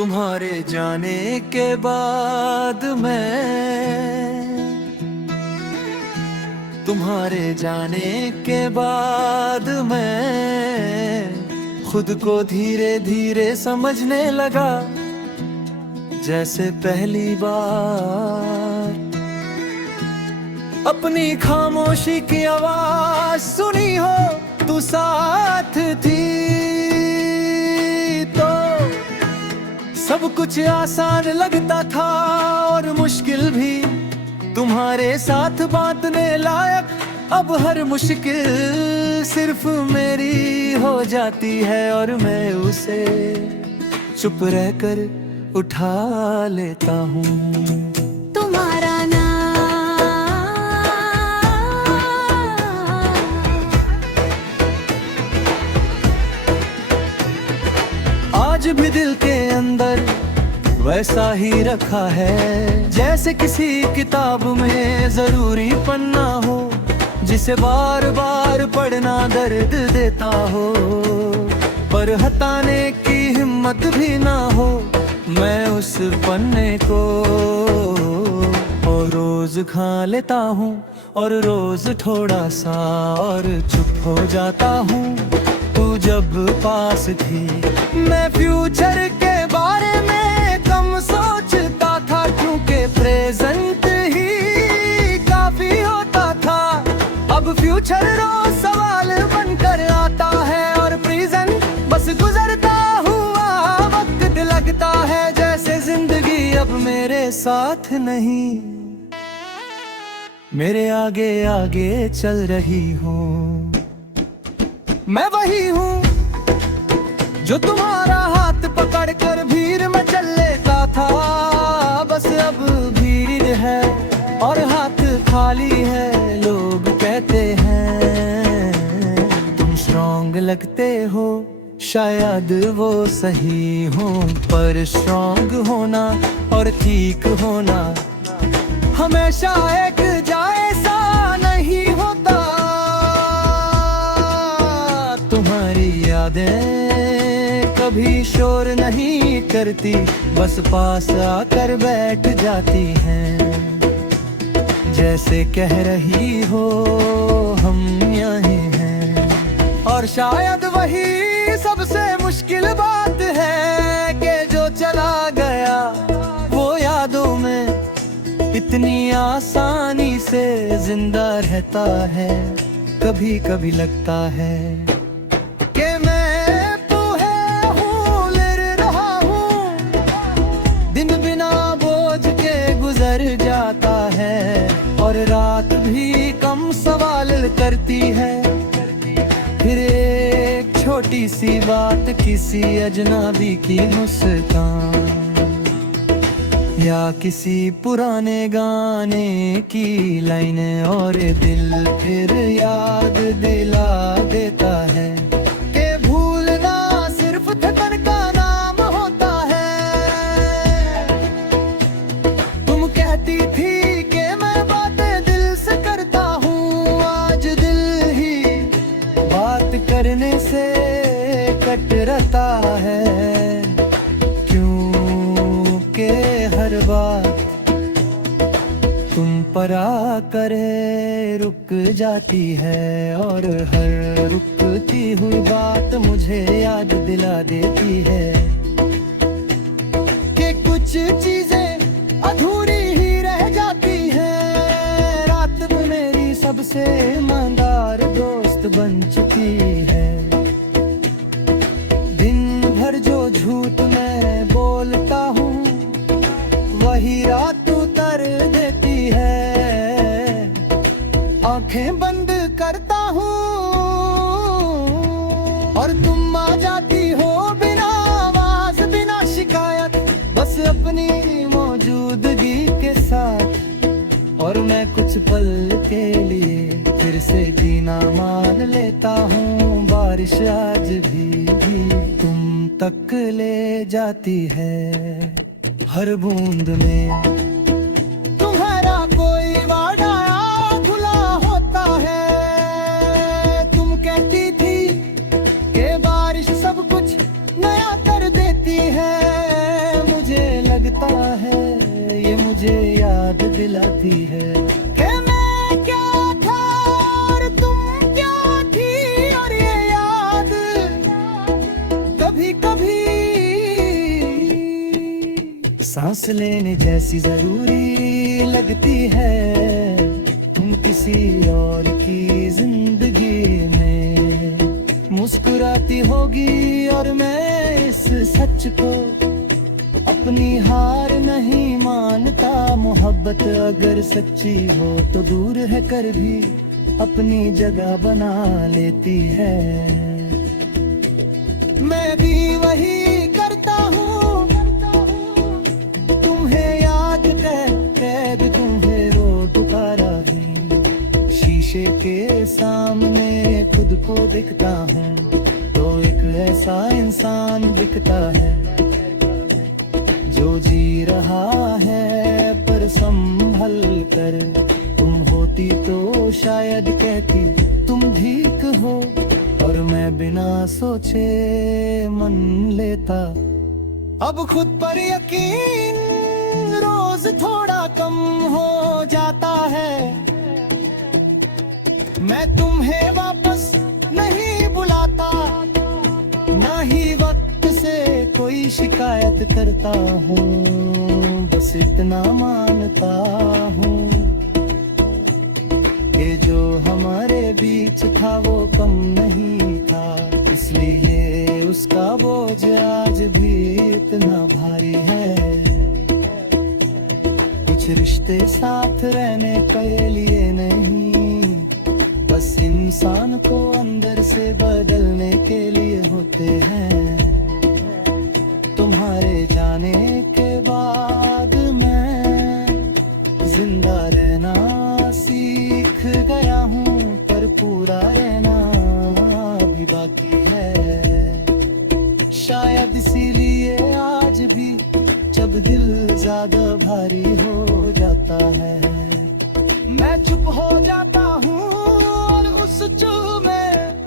तुम्हारे जाने के बाद तुम्हारे जाने के बाद मैं खुद को धीरे धीरे समझने लगा, जैसे पहली बार अपनी खामोशी की आवाज सुनी हो। तू साथ थी तो सब कुछ आसान लगता था और मुश्किल भी तुम्हारे साथ बांटने लायक। अब हर मुश्किल सिर्फ मेरी हो जाती है और मैं उसे चुप रहकर उठा लेता हूँ। तुम्हारा आज भी दिल के अंदर वैसा ही रखा है, जैसे किसी किताब में जरूरी पन्ना हो, जिसे बार बार पढ़ना दर्द देता हो, पर हटाने की हिम्मत भी ना हो। मैं उस पन्ने को और रोज खा लेता हूँ और रोज थोड़ा सा और चुप हो जाता हूँ। तू जब पास थी मैं फ्यूचर के बारे में कम सोचता था, क्योंकि प्रेजेंट ही काफी होता था। अब फ्यूचर रोज सवाल बनकर आता है और प्रेजेंट बस गुजरता हुआ वक्त लगता है, जैसे जिंदगी अब मेरे साथ नहीं, मेरे आगे आगे चल रही हूँ। मैं वही हूँ जो तुम्हारा हाथ पकड़कर भीड़ में चल लेता था, बस अब भीड़ है और हाथ खाली है। लोग कहते हैं तुम स्ट्रॉन्ग लगते हो, शायद वो सही हो, पर स्ट्रॉन्ग होना और ठीक होना हमेशा एक जैसा नहीं होता। तुम्हारी यादें कभी शोर नहीं करती, बस पास आकर बैठ जाती हैं, जैसे कह रही हो हम यहीं हैं। और शायद वही सबसे मुश्किल बात है कि जो चला गया वो यादों में इतनी आसानी से जिंदा रहता है। कभी कभी लगता है कि मैं तुम्हें हूँ ले रहा हूँ, दिन बिना बोझ के गुजर जाता है और रात भी कम सवाल करती है। फिर एक छोटी सी बात, किसी अजनबी की मुस्कान या किसी पुराने गाने की लाइनें, और दिल फिर याद दिला देता है कि भूलना सिर्फ थकन का नाम होता है। तुम कहती थी कि मैं बातें दिल से करता हूँ, आज दिल ही बात करने से कतराता है, क्योंकि हर बात तुम पर आकर रुक जाती है और हर रुकती हुई बात मुझे याद दिला देती है कि कुछ चीजें अधूरी ही रह जाती हैं। रात में मेरी सबसे ईमानदार दोस्त बन चुकी है, दिन भर जो झूठ मैं बोलता हूँ वही रात उतर देती है। आंखें बंद करता हूँ और तुम आ जाती हो बिना आवाज बिना शिकायत, बस अपनी मौजूदगी के साथ। और मैं कुछ पल के लिए फिर से जीना मान लेता हूँ। बारिश आज भी तुम तक ले जाती है, हर बूंद में तुम्हारा कोई वादा खुला होता है। तुम कहती थी कि बारिश सब कुछ नया कर देती है, दिलाती है कि मैं क्या था और तुम क्या थी, और ये याद कभी कभी सांस लेने जैसी जरूरी लगती है। तुम किसी और की जिंदगी में मुस्कुराती होगी और मैं इस सच को अपनी हार नहीं मानता। मोहब्बत अगर सच्ची हो तो दूर है कर भी अपनी जगह बना लेती है। मैं भी वही करता हूँ, तुम्हें याद कर तुम्हें रो पुकारा भी। शीशे के सामने खुद को दिखता हूँ तो एक ऐसा इंसान दिखता है जो जी रहा है पर संभल कर। तुम होती तो शायद कहती तुम ठीक हो, और मैं बिना सोचे मन लेता। अब खुद पर यकीन रोज थोड़ा कम हो जाता है। मैं तुम्हें वापस नहीं बुलाता, ना ही वक्त से कोई शिकायत करता हूँ। बस इतना मानता हूँ कि जो हमारे बीच था वो कम नहीं था, इसलिए उसका बोझ आज भी इतना भारी है। कुछ रिश्ते साथ रहने के लिए नहीं, बस इंसान को अंदर से बदलने के लिए होते हैं। तुम्हारे जाने के बाद मैं जिंदा रहना सीख गया हूँ, पर पूरा रहना भी बाकी है। शायद इसीलिए आज भी जब दिल ज्यादा भारी हो जाता है, मैं चुप हो जाता हूँ और उस चुप में